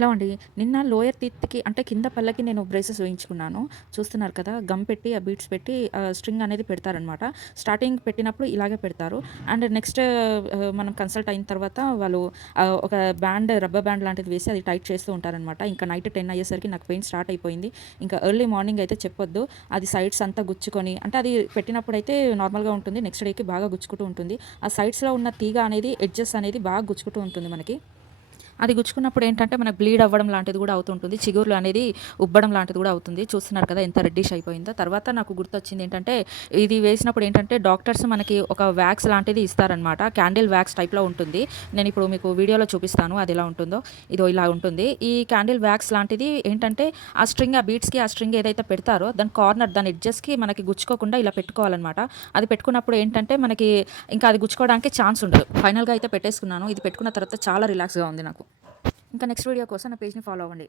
Hello అండి. నిన్న lower టీత్‌కి అంటే కింద పళ్ళకి నేను బ్రేసెస్ వేయించుకున్నాను. చూస్తున్నారు కదా! గమ్ పెట్టి, ఆ బీడ్స్ పెట్టి స్ట్రింగ్ అనేది పెడతారనమాట. స్టార్టింగ్ పెట్టినప్పుడు ఇలాగే పెడతారు. అండ్ నెక్స్ట్ మనం కన్సల్ట్ అయిన తర్వాత వాళ్ళు ఒక రబ్బర్ బ్యాండ్ లాంటిది వేసి అది టైట్ చేస్తూ ఉంటారనమాట. ఇంకా నైట్ 10 అయ్యేసరికి నాకు పెయిన్ స్టార్ట్ అయిపోయింది. ఇంకా ఎర్లీ మార్నింగ్ అయితే చెప్పొద్దు. అది సైడ్స్ అంతా గుచ్చుకొని అంటే అది పెట్టినప్పుడైతే నార్మల్‌గా ఉంటుంది. నెక్స్ట్ డేకి బాగా గుచ్చుకుంటూ ఉంటుంది. ఆ సైడ్స్‌లో ఉన్న తీగ అనేది ఎడ్జెస్ అనేది బాగా గుచ్చుకుంటూ ఉంటుంది మనకి. అది గుచ్చుకున్నప్పుడు ఏంటంటే మనకు బ్లీడ్ అవ్వడం లాంటిది కూడా అవుతుంటుంది. చిగుర్లు అనేది ఉబ్బడం లాంటిది కూడా అవుతుంది. చూస్తున్నారు కదా ఎంత రెడ్డిష్ అయిపోయిందో. తర్వాత నాకు గుర్తొచ్చింది ఏంటంటే, ఇది వేసినప్పుడు ఏంటంటే డాక్టర్స్ మనకి ఒక వ్యాక్స్ లాంటిది ఇస్తారనమాట. క్యాండిల్ వ్యాక్స్ టైప్‌లో ఉంటుంది. నేనిప్పుడు మీకు వీడియోలో చూపిస్తాను అది ఎలా ఉంటుందో. ఇదో ఇలా ఉంటుంది. ఈ క్యాండిల్ వ్యాక్స్ లాంటిది ఏంటంటే, ఆ బీడ్స్‌కి ఆ స్ట్రింగ్ ఏదైతే పెడతారో దాని ఎడ్జెస్‌కి మనకి గుచ్చుకోకుండా ఇలా పెట్టుకోవాలనమాట. అది పెట్టుకున్నప్పుడు ఏంటంటే, మనకి ఇంకా అది గుచ్చుకోవడానికి ఛాన్స్ ఉండదు. ఫైనల్‌గా అయితే పెట్టేసుకున్నాను. ఇది పెట్టుకున్న తర్వాత చాలా రిలాక్స్‌గా ఉంది నాకు. ఇంకా నెక్స్ట్ వీడియో కోసం నా పేజ్‌ని ఫాలో అవ్వండి.